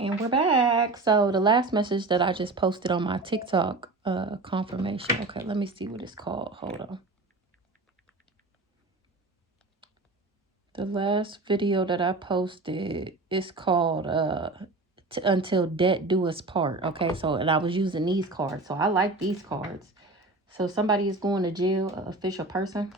And we're back. So the last message that I just posted on my TikTok confirmation. Okay, let me see what it's called. Hold on. The last video that I posted is called Until Debt Do Us Part. Okay, so and I was using these cards. So I like these cards. So somebody is going to jail, an official person,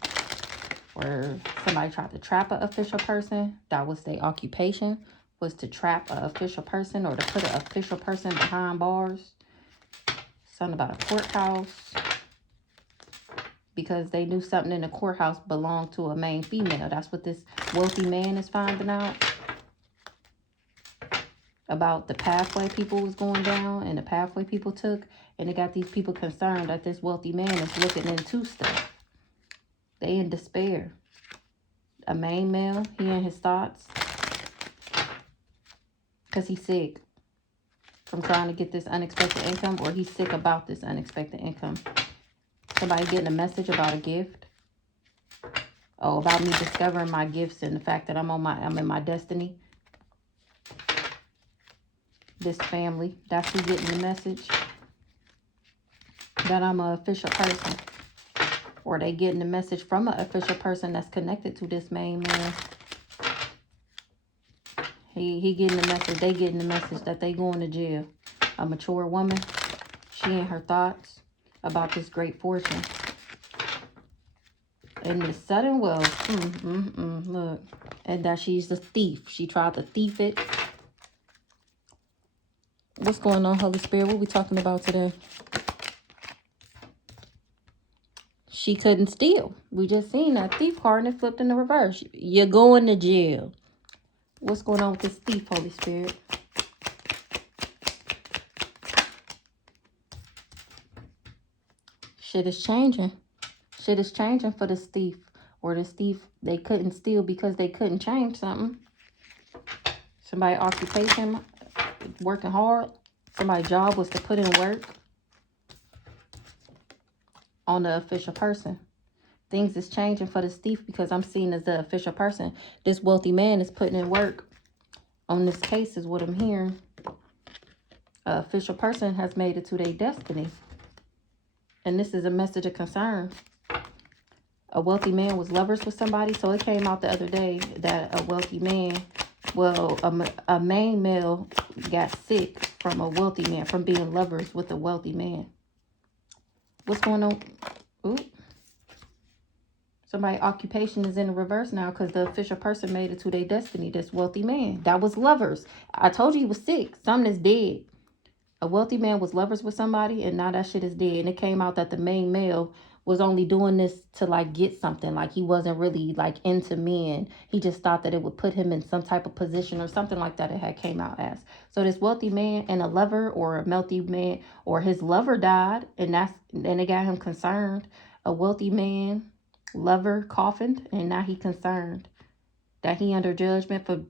or somebody tried to trap an official person. That was their occupation, was to trap an official person or to put an official person behind bars. Something about a courthouse, because they knew something in the courthouse belonged to a main female. That's what this wealthy man is finding out about the pathway people was going down and the pathway people took. And it got these people concerned that this wealthy man is looking into stuff. They in despair. A main male, he in his thoughts because he's sick from trying to get this unexpected income, or he's sick about this unexpected income. Somebody getting a message about a gift. Oh, about me discovering my gifts and the fact that I'm in my destiny. This family, that's who getting the message. That I'm an official person. Or they getting the message from an official person that's connected to this main man. He getting the message, they getting the message that they going to jail. A mature woman, she in her thoughts about this great fortune. And the sudden wealth, look. And that she's a thief. She tried to thief it. What's going on, Holy Spirit? What we talking about today? She couldn't steal. We just seen that thief card and it flipped in the reverse. You're going to jail. What's going on with this thief, Holy Spirit? Shit is changing. Shit is changing for this thief. Or this thief, they couldn't steal because they couldn't change something. Somebody's occupation, working hard. Somebody's job was to put in work on the official person. Things is changing for this thief because I'm seen as the official person. This wealthy man is putting in work on this case is what I'm hearing. An official person has made it to their destiny. And this is a message of concern. A wealthy man was lovers with somebody. So it came out the other day that a wealthy man, well, a main male got sick from a wealthy man, from being lovers with a wealthy man. What's going on? Ooh. Somebody's occupation is in the reverse now because the official person made it to their destiny, this wealthy man. That was lovers. I told you he was sick. Something is dead. A wealthy man was lovers with somebody, and now that shit is dead. And it came out that the main male was only doing this to, like, get something. Like, he wasn't really, like, into men. He just thought that it would put him in some type of position or something like that it had came out as. So this wealthy man and a lover, or a wealthy man, or his lover died, and it got him concerned. A wealthy man, lover, coffined, and now he concerned that he under judgment for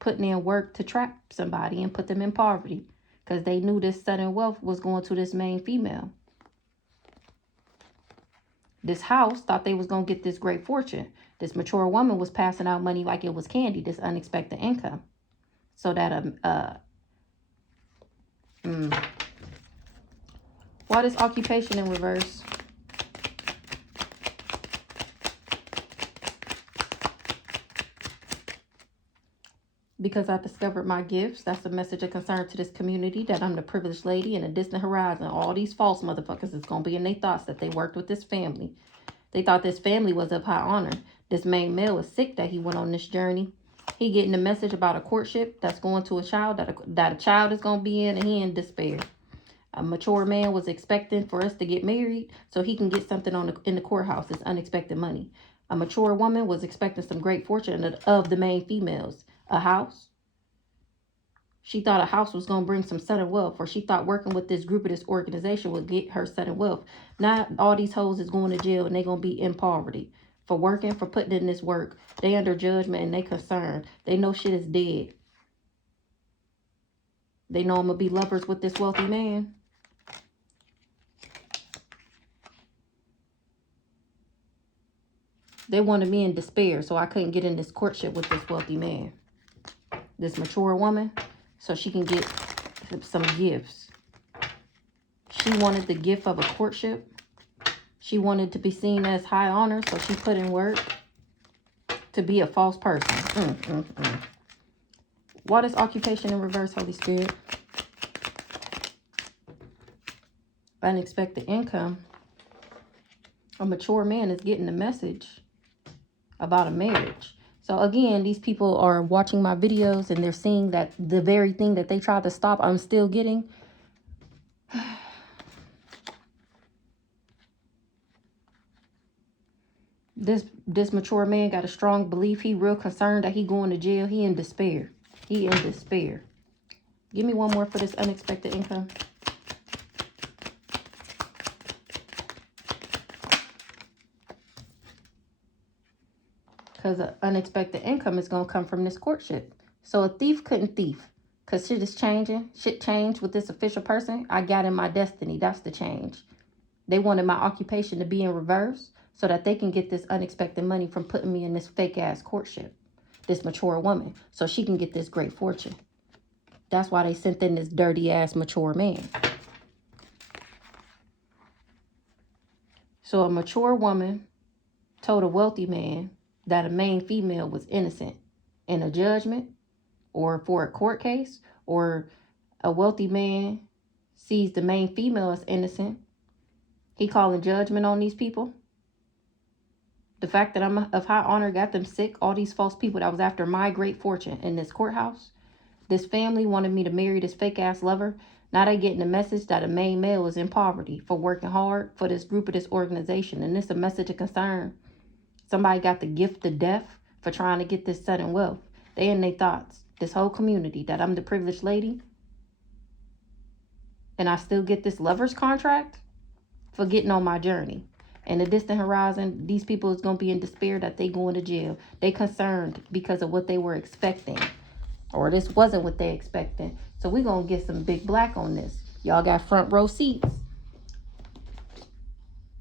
putting in work to trap somebody and put them in poverty. Because they knew this sudden wealth was going to this main female. This house thought they was going to get this great fortune. This mature woman was passing out money like it was candy, this unexpected income. So that, why this occupation in reverse? Because I discovered my gifts. That's a message of concern to this community, that I'm the privileged lady in a distant horizon. All these false motherfuckers is going to be in their thoughts that they worked with this family. They thought this family was of high honor. This main male is sick that he went on this journey. He getting a message about a courtship that's going to a child, that a child is going to be in, and he in despair. A mature man was expecting for us to get married so he can get something in the courthouse. It's unexpected money. A mature woman was expecting some great fortune of the main females. A house. She thought a house was going to bring some sudden wealth, or she thought working with this group of this organization would get her sudden wealth. Now all these hoes is going to jail and they're going to be in poverty for working, for putting in this work. They under judgment and they concerned. They know shit is dead. They know I'm going to be lovers with this wealthy man. They wanted me in despair, so I couldn't get in this courtship with this wealthy man. This mature woman, so she can get some gifts. She wanted the gift of a courtship. She wanted to be seen as high honor, so she put in work to be a false person. What is occupation in reverse, Holy Spirit? Unexpected income. A mature man is getting the message about a marriage. So again, these people are watching my videos and they're seeing that the very thing that they tried to stop, I'm still getting. This mature man got a strong belief. He real concerned that he going to jail. He in despair. He in despair. Give me one more for this unexpected income. Because unexpected income is going to come from this courtship. So a thief couldn't thief. Because shit is changing. Shit changed with this official person. I got in my destiny. That's the change. They wanted my occupation to be in reverse so that they can get this unexpected money from putting me in this fake ass courtship. This mature woman. So she can get this great fortune. That's why they sent in this dirty ass mature man. So a mature woman told a wealthy man that a main female was innocent in a judgment or for a court case, or a wealthy man sees the main female as innocent. He calling judgment on these people. The fact that I'm of high honor got them sick. All these false people that was after my great fortune in this courthouse. This family wanted me to marry this fake ass lover. Now they getting the message that a main male is in poverty for working hard for this group of this organization. And this a message of concern. Somebody got the gift of death for trying to get this sudden wealth. They in their thoughts. This whole community that I'm the privileged lady. And I still get this lover's contract for getting on my journey. In the distant horizon, these people is going to be in despair that they going to jail. They concerned because of what they were expecting. Or this wasn't what they expecting. So we're going to get some big black on this. Y'all got front row seats.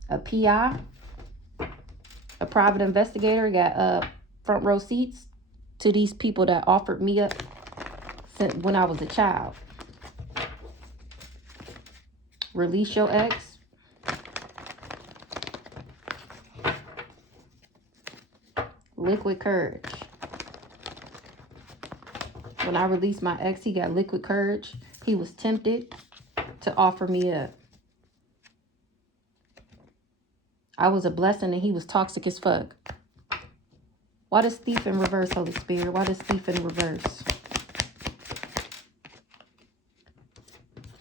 A PI, a private investigator got front row seats to these people that offered me up since when I was a child. Release your ex. Liquid courage. When I released my ex, he got liquid courage. He was tempted to offer me up. I was a blessing and he was toxic as fuck. Why does thief in reverse, Holy Spirit? Why does thief in reverse?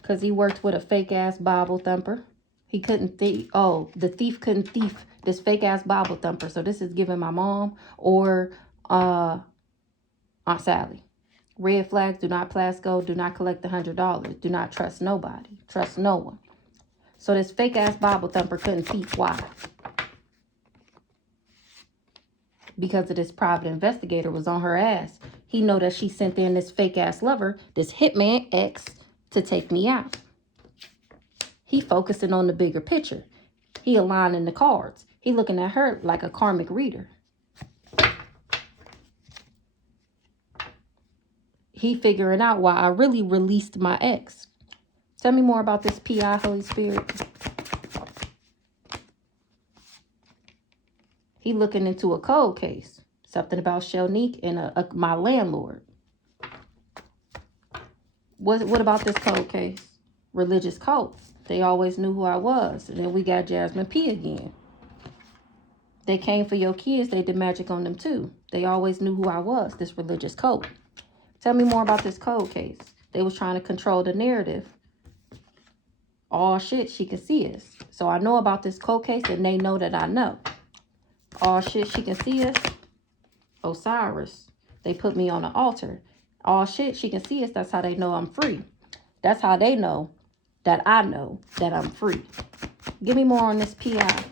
Because he worked with a fake ass Bible thumper. He couldn't thief. Oh, the thief couldn't thief this fake ass Bible thumper. So this is giving my mom or Aunt Sally. Red flags, do not Plasco, do not collect $100. Do not trust nobody. Trust no one. So this fake ass Bible thumper couldn't thief. Why? Because of this private investigator was on her ass. He know that she sent in this fake ass lover, this hitman ex, to take me out. He focusing on the bigger picture. He aligning the cards. He looking at her like a karmic reader. He figuring out why I really released my ex. Tell me more about this PI, Holy Spirit. He looking into a cold case. Something about Shelnique and my landlord. What about this cold case? Religious cult. They always knew who I was. And then we got Jasmine P again. They came for your kids. They did magic on them too. They always knew who I was, this religious cult. Tell me more about this cold case. They was trying to control the narrative. All shit, she can see us. So I know about this cold case and they know that I know. All shit, she can see us. Osiris. They put me on an altar. All shit, she can see us. That's how they know I'm free. That's how they know that I know that I'm free. Give me more on this PI.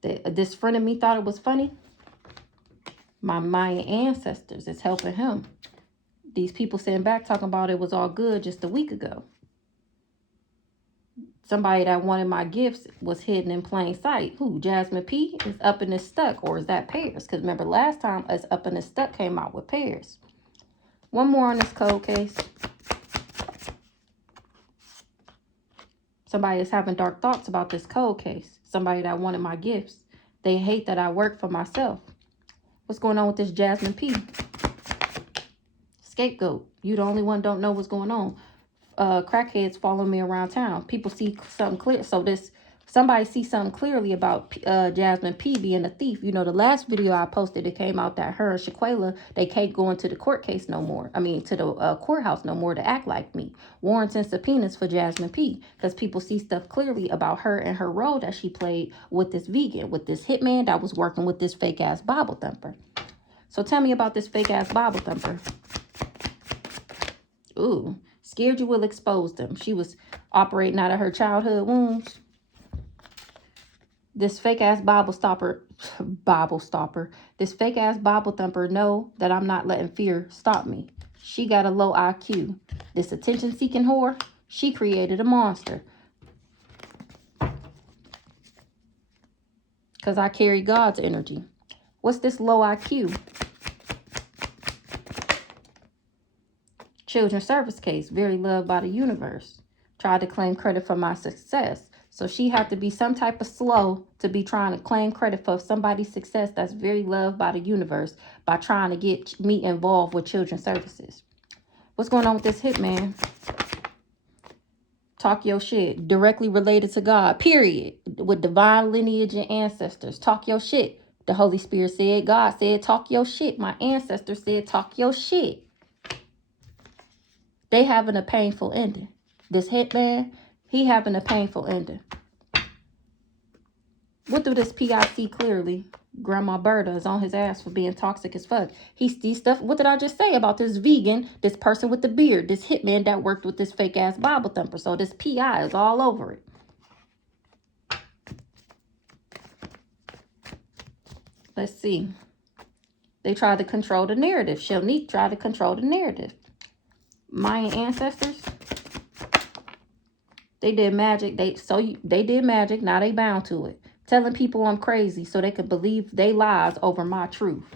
This friend of me thought it was funny. My Mayan ancestors is helping him. These people sitting back talking about it was all good just a week ago. Somebody that wanted my gifts was hidden in plain sight. Who? Jasmine P is up in this stuck, or is that Pears? Because remember last time us up in this stuck came out with Pears. One more on this cold case. Somebody is having dark thoughts about this cold case. Somebody that wanted my gifts. They hate that I work for myself. What's going on with this Jasmine P? Scapegoat. You the only one don't know what's going on. Crackheads following me around town. People see something clear. So somebody sees something clearly about Jasmine P being a thief. You know, the last video I posted, it came out that her and Shaquela, they can't go into the court case no more. I mean, to the courthouse no more to act like me. Warrants and subpoenas for Jasmine P. Because people see stuff clearly about her and her role that she played with this vegan, with this hitman that was working with this fake ass Bible thumper. So tell me about this fake ass Bible thumper. Ooh, scared you will expose them. She was operating out of her childhood wounds. This fake ass Bible stopper, this fake ass Bible thumper know that I'm not letting fear stop me. She got a low IQ. This attention seeking whore, she created a monster. Because I carry God's energy. What's this low IQ? Children's service case, very loved by the universe. Tried to claim credit for my success. So she had to be some type of slow to be trying to claim credit for somebody's success that's very loved by the universe by trying to get me involved with children's services. What's going on with this hitman? Talk your shit. Directly related to God, period. With divine lineage and ancestors. Talk your shit. The Holy Spirit said, God said, talk your shit. My ancestors said, talk your shit. They having a painful ending. This hitman, he having a painful ending. What do this PI see clearly? Grandma Berta is on his ass for being toxic as fuck. He sees stuff. What did I just say about this vegan, this person with the beard, this hitman that worked with this fake ass Bible thumper? So this PI is all over it. Let's see. They tried to control the narrative. Shanique tried to control the narrative. Mayan ancestors, they did magic. They did magic. Now they bound to it. Telling people I'm crazy so they could believe they lies over my truth.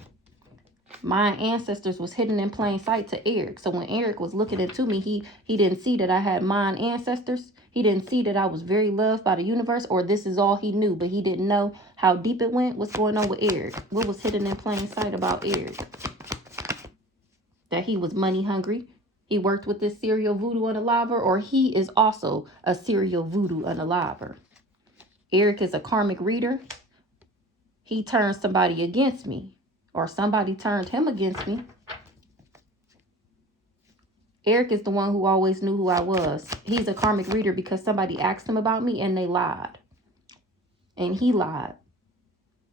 My ancestors was hidden in plain sight to Eric. So when Eric was looking into me, he didn't see that I had Mayan ancestors. He didn't see that I was very loved by the universe, or this is all he knew, but he didn't know how deep it went. What's going on with Eric? What was hidden in plain sight about Eric? That he was money hungry. He worked with this serial voodoo unaliver, or he is also a serial voodoo unaliver. Eric is a karmic reader. He turned somebody against me, or somebody turned him against me. Eric is the one who always knew who I was. He's a karmic reader because somebody asked him about me and they lied. And he lied.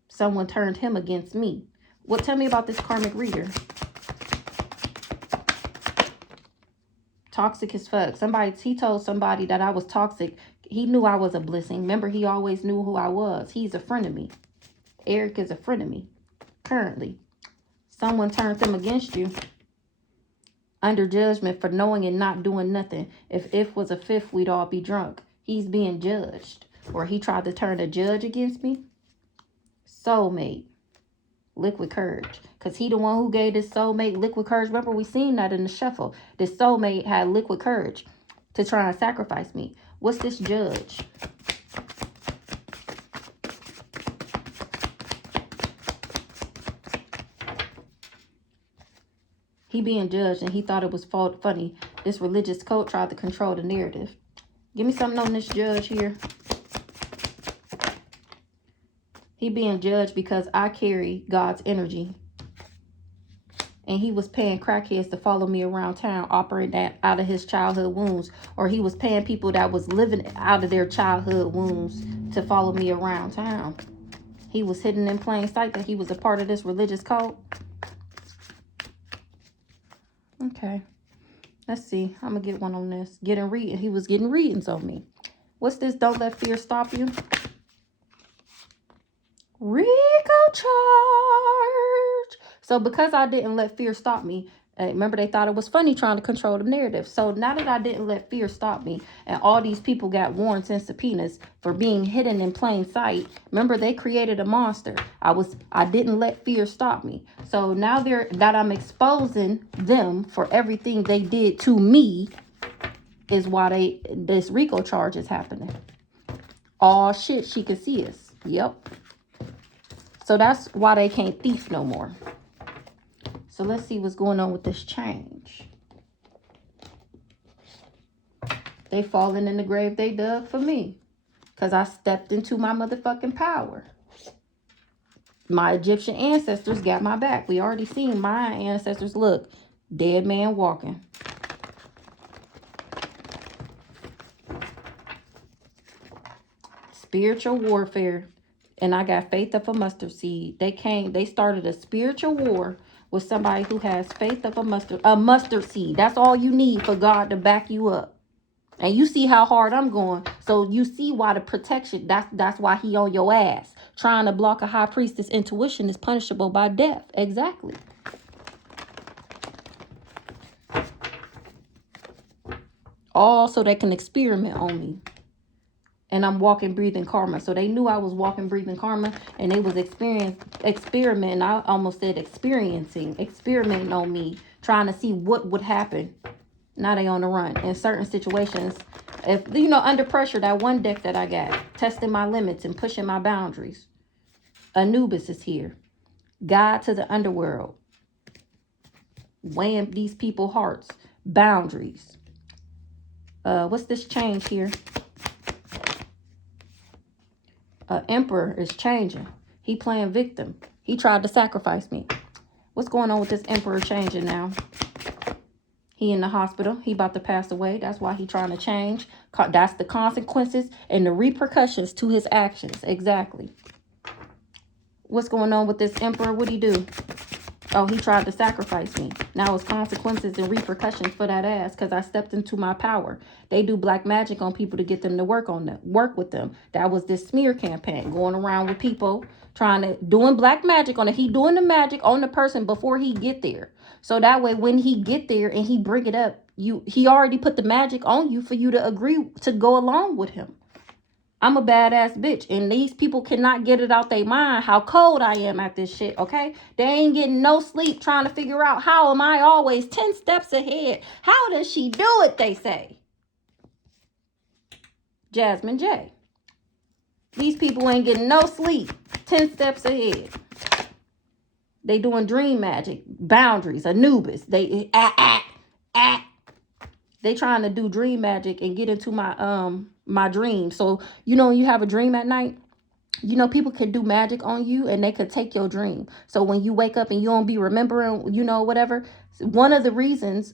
Someone turned him against me. Well, tell me about this karmic reader. Toxic as fuck. He told somebody that I was toxic. He knew I was a blessing. Remember, he always knew who I was. He's a friend of me. Eric is a friend of me. Currently. Someone turned them against you. Under judgment for knowing and not doing nothing. If was a fifth, we'd all be drunk. He's being judged. Or he tried to turn a judge against me. Soulmate. Liquid courage. Because he the one who gave this soulmate liquid courage. Remember, we seen that in the shuffle. This soulmate had liquid courage to try and sacrifice me. What's this judge? He being judged and he thought it was funny. This religious cult tried to control the narrative. Give me something on this judge here. He being judged because I carry God's energy. And he was paying crackheads to follow me around town, operating out of his childhood wounds. Or he was paying people that was living out of their childhood wounds to follow me around town. He was hidden in plain sight that he was a part of this religious cult. Okay. Let's see. I'm going to get one on this. He was getting readings on me. What's this? Don't let fear stop you. Rico charge. So because I didn't let fear stop me, Remember, they thought it was funny trying to control the narrative. So now that I didn't let fear stop me, and all these people got warrants and subpoenas for being hidden in plain sight, remember, they created a monster. I didn't let fear stop me. So now that I'm exposing them for everything they did to me is why this RICO charge is happening. Oh shit, she can see us. Yep. So that's why they can't thief no more. So let's see what's going on with this change. They falling in the grave they dug for me. Because I stepped into my motherfucking power. My Egyptian ancestors got my back. We already seen my ancestors. Look, dead man walking. Spiritual warfare. And I got faith of a mustard seed. They started a spiritual war with somebody who has faith of a mustard seed. That's all you need for God to back you up. And you see how hard I'm going. So you see why the protection, that's why he on your ass. Trying to block a high priestess intuition is punishable by death. Exactly. All so they can experiment on me. And I'm walking, breathing karma. So they knew I was walking, breathing karma. And they was experimenting. I almost said experimenting on me. Trying to see what would happen. Now they on the run. In certain situations, if under pressure, that one deck that I got, testing my limits and pushing my boundaries. Anubis is here. God to the underworld. Weighing these people's hearts. Boundaries. What's this change here? Emperor is changing. He playing victim. He tried to sacrifice me. What's going on with this emperor changing now? He in the hospital. He about to pass away. That's why he trying to change. That's the consequences and the repercussions to his actions. Exactly. What's going on with this emperor? What'd he do? Oh, he tried to sacrifice me. Now it's consequences and repercussions for that ass because I stepped into my power. They do black magic on people to get them to work with them. That was this smear campaign going around with people doing black magic on it. He doing the magic on the person before he get there. So that way when he get there and he bring it up, he already put the magic on you for you to agree to go along with him. I'm a badass bitch, and these people cannot get it out their mind how cold I am at this shit, okay? They ain't getting no sleep trying to figure out how am I always 10 steps ahead. How does she do it, they say. Jasmine J. These people ain't getting no sleep. 10 steps ahead. They doing dream magic. Boundaries. Anubis. They trying to do dream magic and get into my dream. So, you have a dream at night, people can do magic on you and they could take your dream. So when you wake up and you don't be remembering, whatever, one of the reasons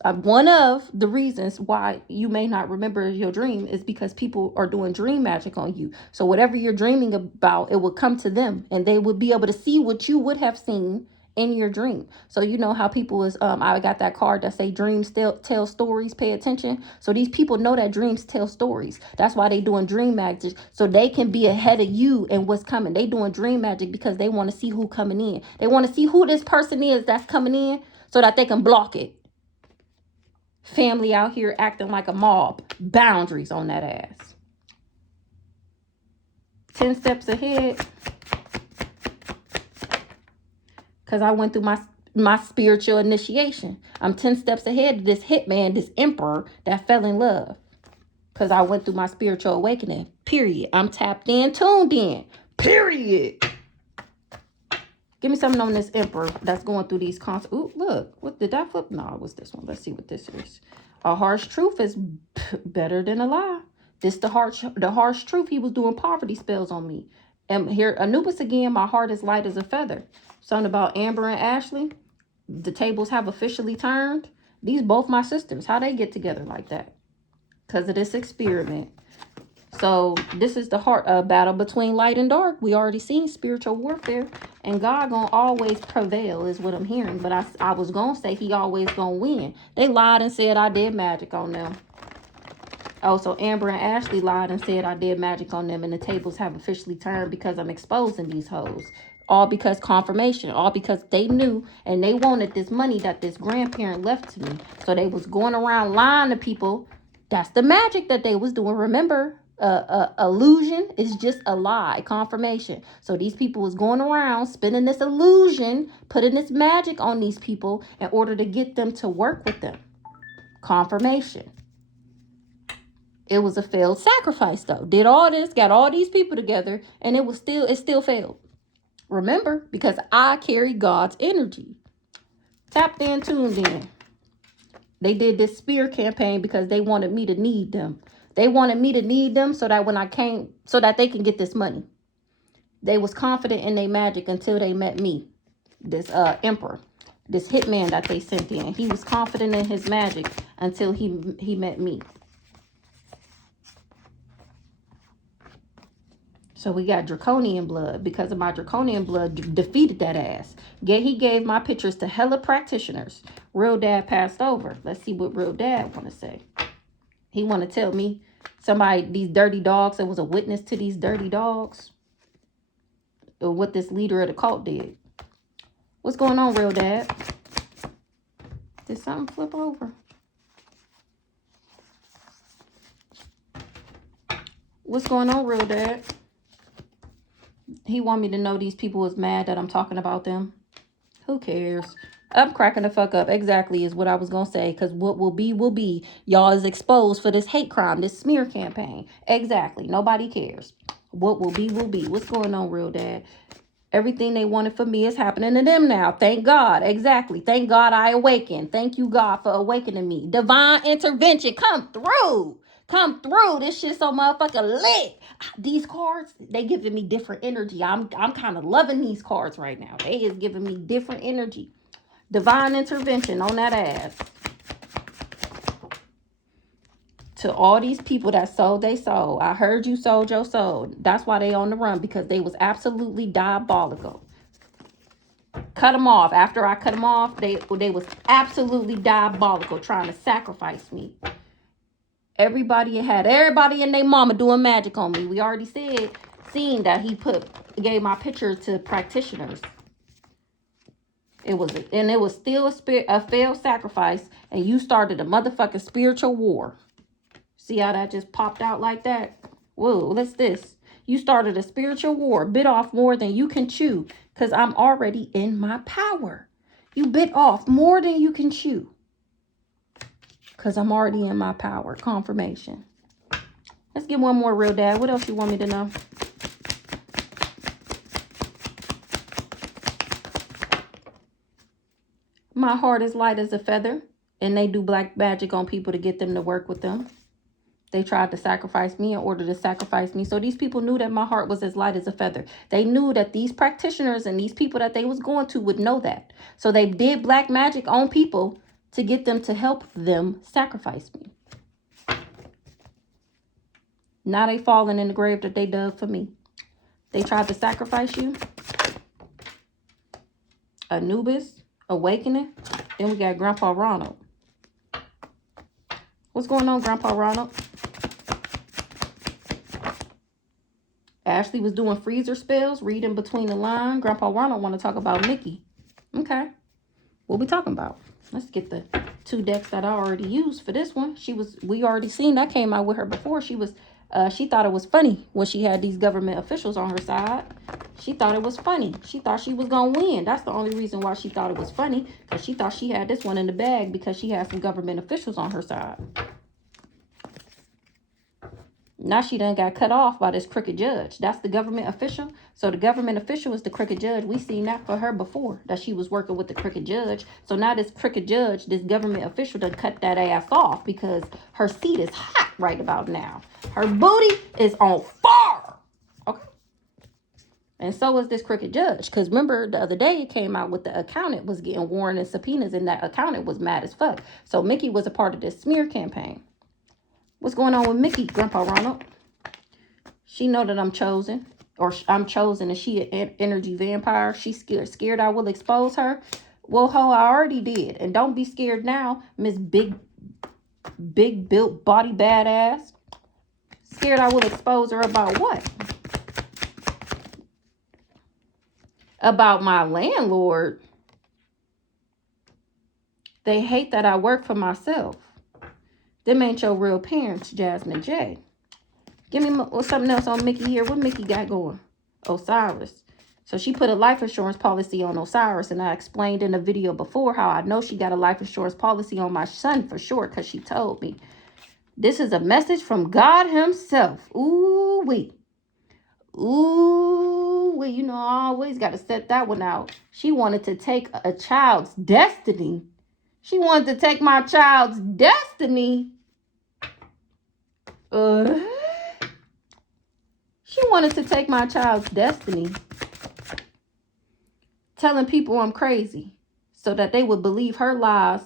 why you may not remember your dream is because people are doing dream magic on you. So whatever you're dreaming about, it will come to them and they would be able to see what you would have seen in your dream. So you know how people is I got that card that say dreams tell stories, pay attention. So these people know that dreams tell stories. That's why they doing dream magic, so they can be ahead of you and what's coming. They doing dream magic because they want to see who coming in. They want to see who this person is that's coming in so that they can block it. Family out here acting like a mob. Boundaries on that ass. 10 steps ahead. Because I went through my spiritual initiation. I'm 10 steps ahead of this hitman, this emperor that fell in love. Because I went through my spiritual awakening. Period. I'm tapped in, tuned in. Period. Give me something on this emperor that's going through these concepts. Ooh, look. What did that flip? No, it was this one. Let's see what this is. A harsh truth is better than a lie. This the harsh truth. He was doing poverty spells on me. And here, Anubis again, my heart is light as a feather. Something about Amber and Ashley. The tables have officially turned. These both my sisters. How they get together like that? Because of this experiment. So this is the heart battle between light and dark. We already seen spiritual warfare. And God gonna always prevail is what I'm hearing. But I was gonna say he always gonna win. They lied and said I did magic on them. Oh, so Amber and Ashley lied and said I did magic on them. And the tables have officially turned because I'm exposing these hoes. All because confirmation, all because they knew and they wanted this money that this grandparent left to me. So they was going around lying to people. That's the magic that they was doing. Remember, illusion is just a lie, confirmation. So these people was going around spinning this illusion, putting this magic on these people in order to get them to work with them. Confirmation. It was a failed sacrifice though. Did all this, got all these people together, and it still failed. Remember, because I carry God's energy. Tapped in, tuned in. They did this spear campaign because they wanted me to need them. They wanted me to need them so that when I came, so that they can get this money. They was confident in their magic until they met me. This emperor, this hitman that they sent in. He was confident in his magic until he met me. So we got draconian blood. Because of my draconian blood, defeated that ass. He gave my pictures to hella practitioners. Real dad passed over. Let's see what real dad want to say. He want to tell me these dirty dogs, that was a witness to these dirty dogs, or what this leader of the cult did. What's going on, real dad? Did something flip over? What's going on, real dad? He want me to know these people was mad that I'm talking about them. Who cares? I'm cracking the fuck up. Exactly is what I was going to say. Because what will be, will be. Y'all is exposed for this hate crime, this smear campaign. Exactly. Nobody cares. What will be, will be. What's going on, real dad? Everything they wanted for me is happening to them now. Thank God. Exactly. Thank God I awakened. Thank you, God, for awakening me. Divine intervention. Come through. Come through. This shit so motherfucking lit. These cards, they giving me different energy. I'm kind of loving these cards right now. They is giving me different energy. Divine intervention on that ass. To all these people that sold they soul. I heard you sold your soul. That's why they on the run, because they was absolutely diabolical. Cut them off. After I cut them off, they was absolutely diabolical, trying to sacrifice me. Everybody and their mama doing magic on me. We already seen that he gave my picture to practitioners. It was still a failed sacrifice, and you started a motherfucking spiritual war. See how that just popped out like that? Whoa, what's this? You started a spiritual war, bit off more than you can chew, because I'm already in my power. You bit off more than you can chew, because I'm already in my power. Confirmation. Let's get one more, real dad. What else you want me to know? My heart is light as a feather, and they do black magic on people to get them to work with them. They tried to sacrifice me in order to sacrifice me. So these people knew that my heart was as light as a feather. They knew that these practitioners and these people that they was going to would know that. So they did black magic on people to get them to help them sacrifice me. Now they falling in the grave that they dug for me. They tried to sacrifice you. Anubis, awakening. Then we got Grandpa Ronald. What's going on, Grandpa Ronald? Ashley was doing freezer spells, reading between the lines. Grandpa Ronald want to talk about Mickey. Okay. What we talking about? Let's get the 2 decks that I already used for this one. We already seen that came out with her before. She thought it was funny when she had these government officials on her side. She thought it was funny. She thought she was going to win. That's the only reason why she thought it was funny, because she thought she had this one in the bag because she had some government officials on her side. Now she done got cut off by this crooked judge. That's the government official. So the government official is the crooked judge. We seen that for her before, that she was working with the crooked judge. So now this crooked judge, this government official, done cut that ass off because her seat is hot right about now. Her booty is on fire. Okay. And so is this crooked judge. Because remember, the other day it came out with the accountant was getting warrant and subpoenas, and that accountant was mad as fuck. So Mickey was a part of this smear campaign. What's going on with Mickey, Grandpa Ronald? She know that I'm chosen, or I'm chosen, and she an energy vampire. She's scared I will expose her. Well, ho, I already did. And don't be scared now, Miss Big built body badass. Scared I will expose her about what? about my landlord. They hate that I work for myself. Them ain't your real parents, Jasmine J. Give me something else on Mickey here. What Mickey got going? Osiris. So she put a life insurance policy on Osiris, and I explained in the video before how I know she got a life insurance policy on my son for sure, because she told me. This is a message from God himself. Ooh-wee. Ooh-wee. You know, I always got to set that one out. She wanted to take a child's destiny. She wanted to take my child's destiny. She wanted to take my child's destiny, telling people I'm crazy so that they would believe her lies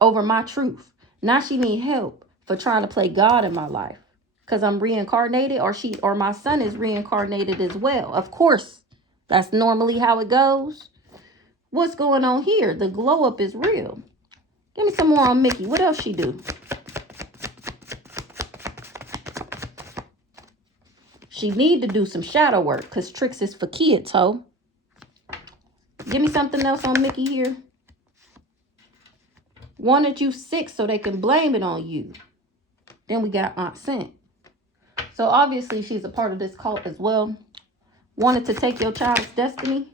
over my truth. Now she need help for trying to play God in my life because I'm reincarnated, or my son is reincarnated as well. Of course, that's normally how it goes. What's going on here? The glow up is real. Give me some more on Mickey. What else she do? She need to do some shadow work because tricks is for kids, ho. Give me something else on Mickey here. Wanted you sick so they can blame it on you. Then we got Aunt Sent. So obviously she's a part of this cult as well. Wanted to take your child's destiny.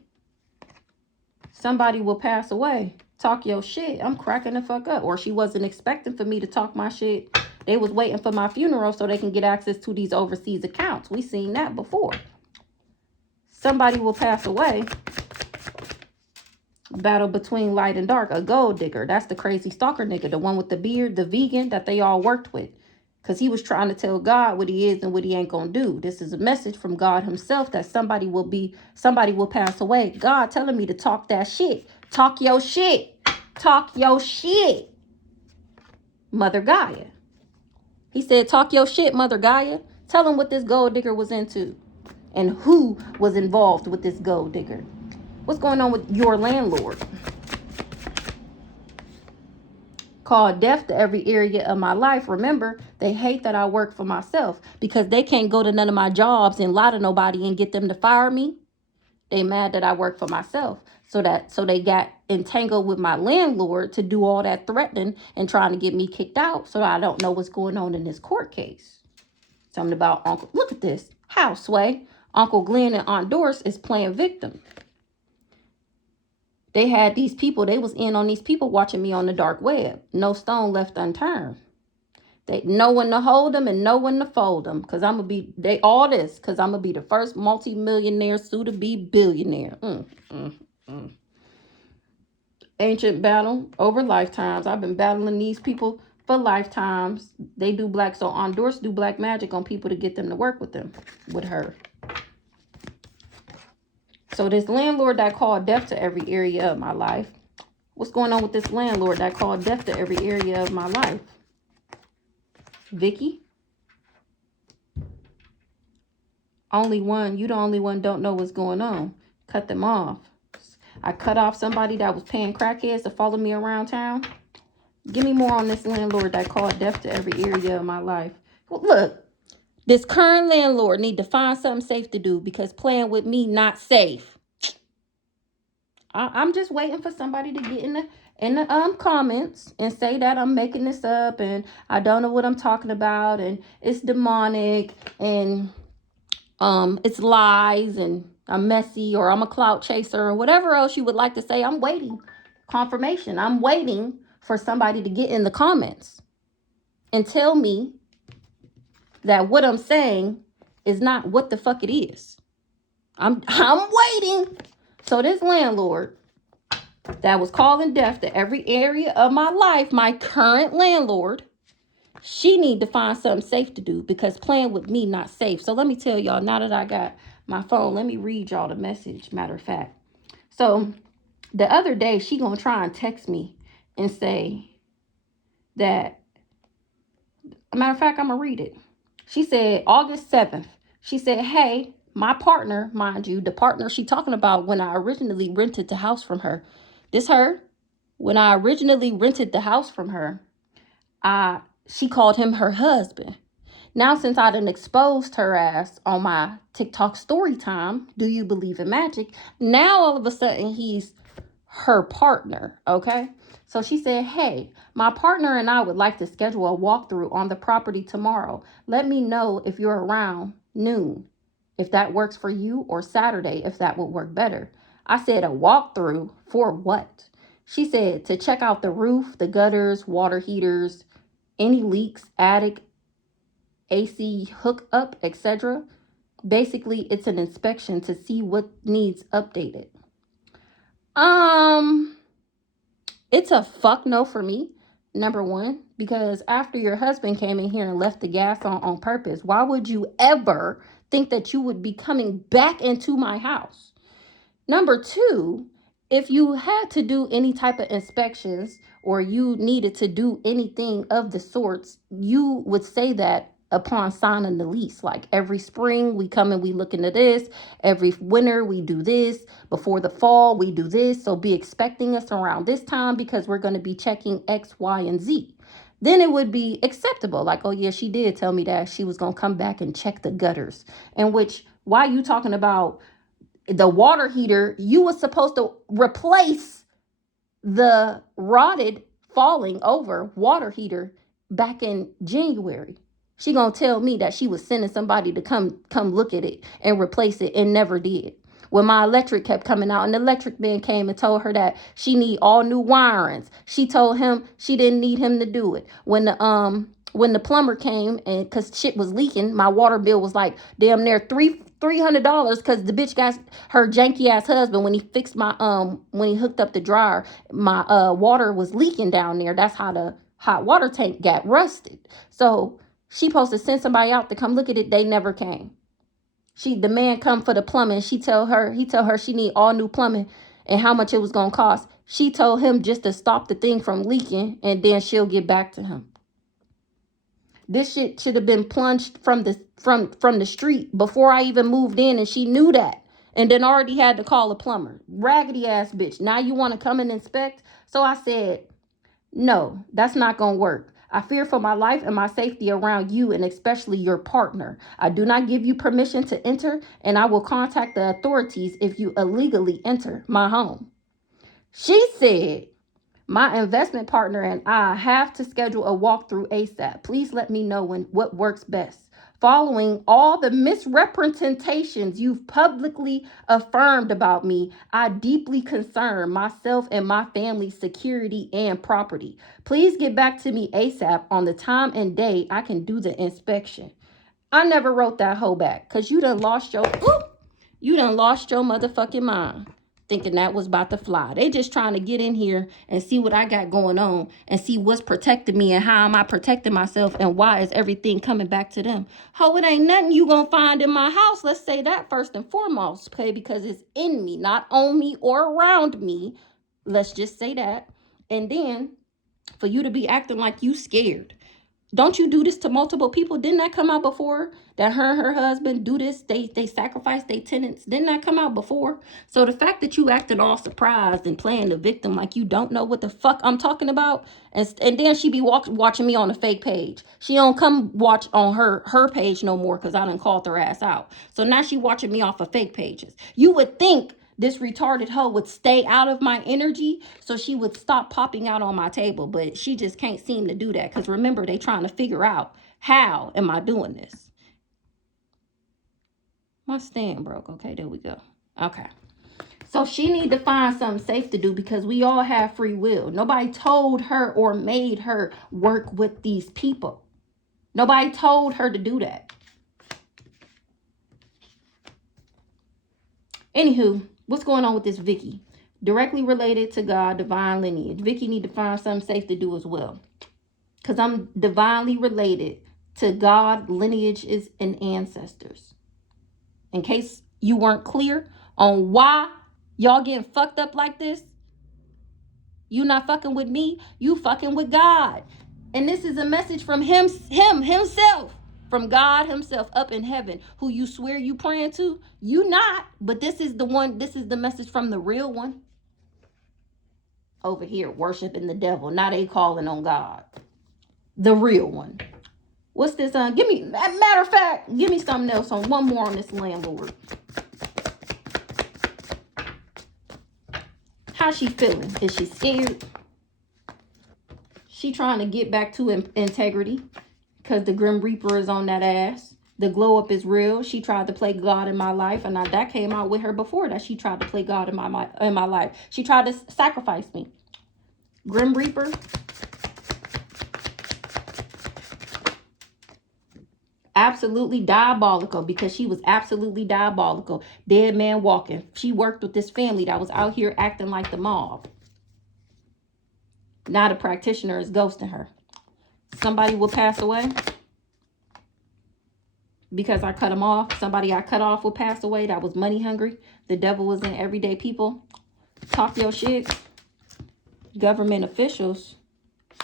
Somebody will pass away. Talk your shit. I'm cracking the fuck up. Or she wasn't expecting for me to talk my shit. They was waiting for my funeral so they can get access to these overseas accounts. We seen that before. Somebody will pass away. Battle between light and dark. A gold digger. That's the crazy stalker nigga. The one with the beard. The vegan that they all worked with. Because he was trying to tell God what he is and what he ain't going to do. This is a message from God himself that somebody will pass away. God telling me to talk that shit. Talk your shit. Talk your shit. Mother Gaia. He said, talk your shit, Mother Gaia. Tell him what this gold digger was into and who was involved with this gold digger. What's going on with your landlord? Called death to every area of my life. Remember, they hate that I work for myself because they can't go to none of my jobs and lie to nobody and get them to fire me. They mad that I work for myself. So they got entangled with my landlord to do all that threatening and trying to get me kicked out. So I don't know what's going on in this court case. Something about Uncle. Look at this. How, Sway? Uncle Glenn and Aunt Doris is playing victim. They had these people. They was in on these people watching me on the dark web. No stone left unturned. They no one to hold them and no one to fold them. Because I'm going to be, because I'm going to be the first multi-millionaire soon-to-be billionaire. Ancient battle over lifetimes. I've been battling these people for lifetimes. They do black, so Aunt Doris do black magic on people to get them to work with them, with her. So this landlord that called death to every area of my life. What's going on with this landlord that called death to every area of my life? Vicky? Only one. You the only one don't know what's going on. Cut them off. I cut off somebody that was paying crackheads to follow me around town. Give me more on this landlord that called death to every area of my life. Well, look, this current landlord need to find something safe to do because playing with me not safe. I'm just waiting for somebody to get in the comments and say that I'm making this up and I don't know what I'm talking about and it's demonic and it's lies and I'm messy or I'm a clout chaser or whatever else you would like to say. I'm waiting confirmation. I'm waiting for somebody to get in the comments and tell me that what I'm saying is not what the fuck it is. I'm waiting. So this landlord that was calling death to every area of my life, my current landlord, she need to find something safe to do because playing with me not safe. So let me tell y'all, now that I got my phone, let me read y'all the message, matter of fact. So the other day, she gonna try and text me and say that, matter of fact, I'm gonna read it. She said, August 7th, she said, hey, my partner, mind you, the partner she talking about when I originally rented the house from her. This her? When I originally rented the house from her, she called him her husband. Now, since I done exposed her ass on my TikTok story time, do you believe in magic? Now, all of a sudden, he's her partner, okay? So she said, hey, my partner and I would like to schedule a walkthrough on the property tomorrow. Let me know if you're around noon, if that works for you, or Saturday, if that would work better. I said, a walkthrough for what? She said, to check out the roof, the gutters, water heaters, any leaks, attic, AC hookup, etc. Basically, it's an inspection to see what needs updated. It's a fuck no for me. Number one, because after your husband came in here and left the gas on purpose, why would you ever think that you would be coming back into my house? Number two, if you had to do any type of inspections or you needed to do anything of the sorts, you would say that upon signing the lease. Like every spring we come and we look into this, every winter we do this, before the fall we do this. So be expecting us around this time because we're going to be checking X, Y, and Z. Then it would be acceptable. Like, oh yeah, she did tell me that she was going to come back and check the gutters. In which, why are you talking about the water heater? You were supposed to replace the rotted, falling over water heater back in January. She gonna tell me that she was sending somebody to come look at it and replace it and never did. When my electric kept coming out and the electric man came and told her that she need all new wirings, she told him she didn't need him to do it. When the plumber came and cause shit was leaking, my water bill was like damn near $300 because the bitch got her janky ass husband when he fixed my when he hooked up the dryer, my water was leaking down there. That's how the hot water tank got rusted. So she supposed to send somebody out to come look at it. They never came. The man come for the plumbing. He tell her she need all new plumbing and how much it was gonna cost. She told him just to stop the thing from leaking and then she'll get back to him. This shit should have been plunged from the street before I even moved in, and she knew that. And then already had to call a plumber. Raggedy ass bitch. Now you want to come and inspect? So I said, no, that's not going to work. I fear for my life and my safety around you and especially your partner. I do not give you permission to enter, and I will contact the authorities if you illegally enter my home. She said, my investment partner and I have to schedule a walkthrough ASAP. Please let me know what works best. Following all the misrepresentations you've publicly affirmed about me, I deeply concern myself and my family's security and property. Please get back to me ASAP on the time and day I can do the inspection. I never wrote that hoe back because you done lost your motherfucking mind thinking that was about to fly. They just trying to get in here and see what I got going on and see what's protecting me and how am I protecting myself and why is everything coming back to them. Ho, it ain't nothing you gonna find in my house. Let's say that first and foremost, okay? Because it's in me, not on me or around me. Let's just say that. And then for you to be acting like you scared. Don't you do this to multiple people? Didn't that come out before? That her and her husband do this? They sacrifice their tenants. Didn't that come out before? So the fact that you acting all surprised and playing the victim like you don't know what the fuck I'm talking about, and then she be watching me on a fake page. She don't come watch on her page no more because I done called her ass out. So now she watching me off of fake pages. You would think this retarded hoe would stay out of my energy so she would stop popping out on my table, but she just can't seem to do that because remember, they trying to figure out how am I doing this. My stand broke. Okay, there we go. Okay, so she need to find something safe to do because we all have free will. Nobody told her or made her work with these people. Nobody told her to do that. Anywho, what's going on with this Vicky? Directly related to God, divine lineage. Vicky need to find something safe to do as well. Because I'm divinely related to God, lineages, and ancestors. In case you weren't clear on why y'all getting fucked up like this, you not fucking with me, you fucking with God. And this is a message from himself. From God himself up in heaven, who you swear you praying to. You not, but this is the message from the real one. Over here worshiping the devil. Now they calling on God. The real one. What's this? Give me, matter of fact, give me something else on one more on this landlord. How's she feeling? Is she scared? She trying to get back to integrity because the Grim Reaper is on that ass. The glow up is real. She tried to play God in my life, and that came out with her before that. She tried to play God in my life. She tried to sacrifice me. Grim Reaper. Absolutely diabolical, because she was absolutely diabolical. Dead man walking. She worked with this family that was out here acting like the mob. Now the practitioner is ghosting her. Somebody will pass away because I cut them off. Somebody I cut off will pass away that was money hungry. The devil was in everyday people. Talk your shit. Government officials.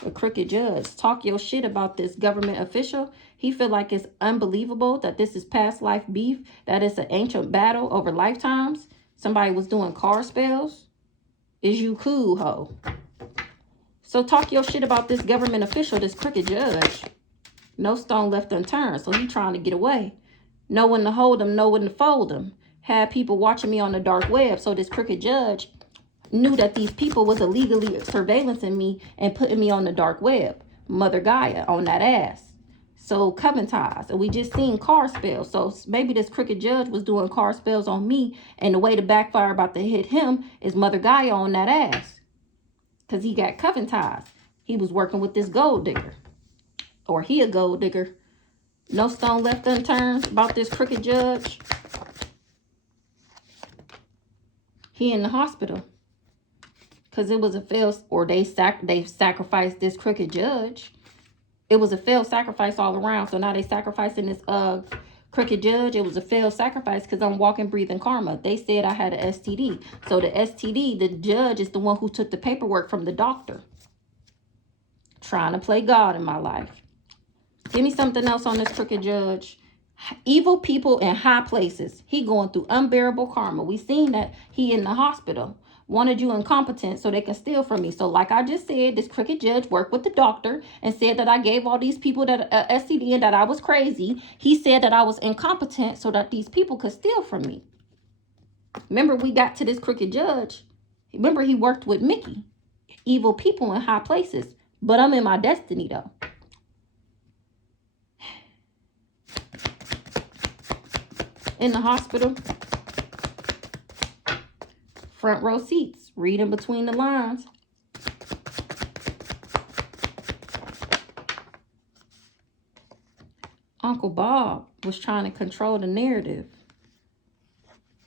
A crooked judge. Talk your shit about this government official. He feel like it's unbelievable that this is past life beef. That it's an ancient battle over lifetimes. Somebody was doing car spells. Is you cool, ho? So talk your shit about this government official, this crooked judge. No stone left unturned. So he trying to get away. Know when to hold him, know when to fold him. Had people watching me on the dark web. So this crooked judge knew that these people was illegally surveillancing me and putting me on the dark web. Mother Gaia on that ass. So coven ties. And we just seen car spells. So maybe this crooked judge was doing car spells on me, and the way to backfire about to hit him is Mother Gaia on that ass. Because he got coven ties. He was working with this gold digger. Or he a gold digger. No stone left unturned about this crooked judge. He in the hospital. Because it was a failed, or they sacrificed this crooked judge. It was a failed sacrifice all around. So now they sacrificing this crooked judge. It was a failed sacrifice because I'm walking, breathing karma. They said I had an STD. So the STD, the judge is the one who took the paperwork from the doctor. Trying to play God in my life. Give me something else on this crooked judge. Evil people in high places. He going through unbearable karma. We seen that he in the hospital. Wanted you incompetent so they can steal from me. So like I just said, this crooked judge worked with the doctor and said that I gave all these people that STD and that I was crazy. He said that I was incompetent so that these people could steal from me. Remember, we got to this crooked judge. Remember, he worked with Mickey. Evil people in high places. But I'm in my destiny, though. In the hospital. Front row seats. Reading between the lines. Uncle Bob was trying to control the narrative.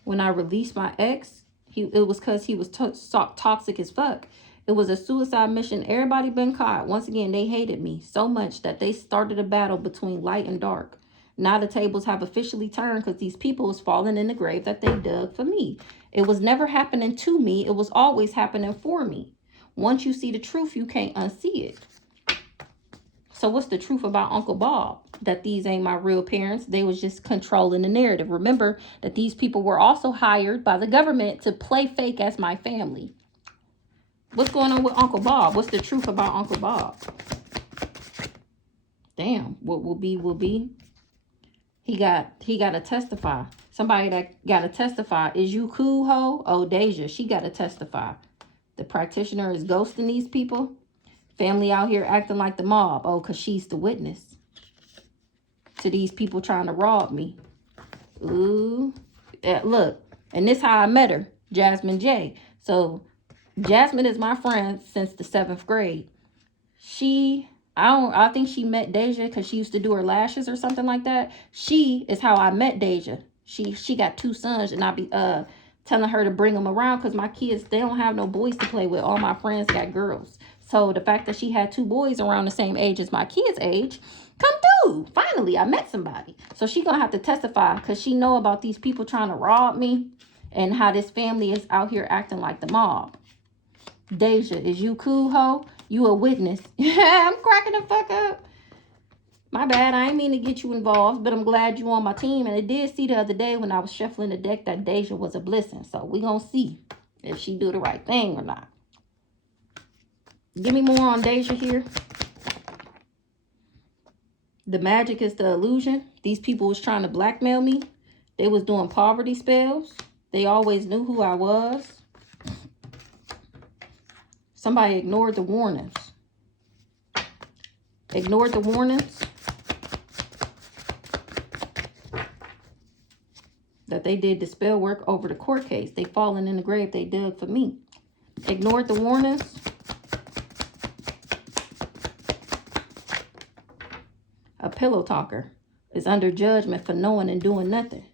When I released my ex, it was because he was toxic as fuck. It was a suicide mission. Everybody been caught. Once again, they hated me so much that they started a battle between light and dark. Now the tables have officially turned because these people is falling in the grave that they dug for me. It was never happening to me. It was always happening for me. Once you see the truth, you can't unsee it. So what's the truth about Uncle Bob? That these ain't my real parents. They was just controlling the narrative. Remember that these people were also hired by the government to play fake as my family. What's going on with Uncle Bob? What's the truth about Uncle Bob? Damn, what will be, will be. He got to testify. Somebody that got to testify. Is you cool, ho? Oh, Deja, she got to testify. The practitioner is ghosting these people. Family out here acting like the mob. Oh, because she's the witness to these people trying to rob me. Ooh. Look, and this how I met her. Jasmine J. So, Jasmine is my friend since the 7th grade. I think she met Deja because she used to do her lashes or something like that. She is how I met Deja. She got 2 sons, and I be telling her to bring them around because my kids, they don't have no boys to play with. All my friends got girls. So the fact that she had 2 boys around the same age as my kids' age, come through. Finally, I met somebody. So she gonna have to testify because she know about these people trying to rob me and how this family is out here acting like the mob. Deja, is you cool, ho? You a witness. I'm cracking the fuck up. My bad. I ain't mean to get you involved, but I'm glad you on my team. And I did see the other day when I was shuffling the deck that Deja was a blessing. So we gonna see if she do the right thing or not. Give me more on Deja here. The magic is the illusion. These people was trying to blackmail me. They was doing poverty spells. They always knew who I was. Somebody ignored the warnings. Ignored the warnings that they did the spell work over the court case. They fallen in the grave they dug for me. Ignored the warnings. A pillow talker is under judgment for knowing and doing nothing.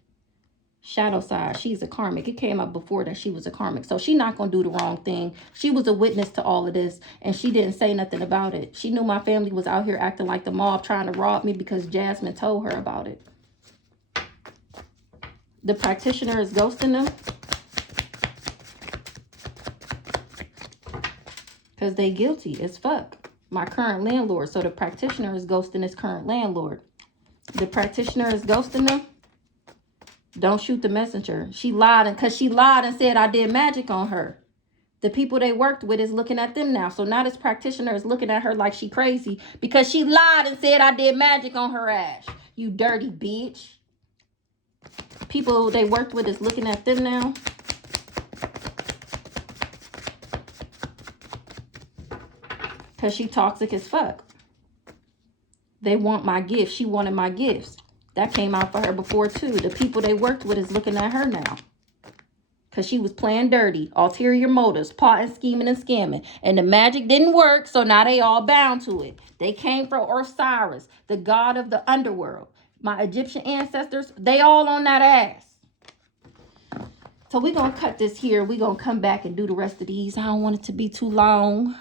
Shadow side, she's a karmic. It came up before that she was a karmic. So she not going to do the wrong thing. She was a witness to all of this, and she didn't say nothing about it. She knew my family was out here acting like the mob trying to rob me because Jasmine told her about it. The practitioner is ghosting them because they guilty as fuck. My current landlord. So the practitioner is ghosting his current landlord. The practitioner is ghosting them. Don't shoot the messenger. She lied, and because she lied and said I did magic on her. The people they worked with is looking at them now. So now this practitioner is looking at her like she crazy because she lied and said I did magic on her ass. You dirty bitch. People they worked with is looking at them now. Because she toxic as fuck. They want my gifts. She wanted my gifts. That came out for her before too. The people they worked with is looking at her now. Because she was playing dirty. Ulterior motives. Plotting, scheming, and scamming. And the magic didn't work. So now they all bound to it. They came from Osiris. The god of the underworld. My Egyptian ancestors. They all on that ass. So we're going to cut this here. We're going to come back and do the rest of these. I don't want it to be too long.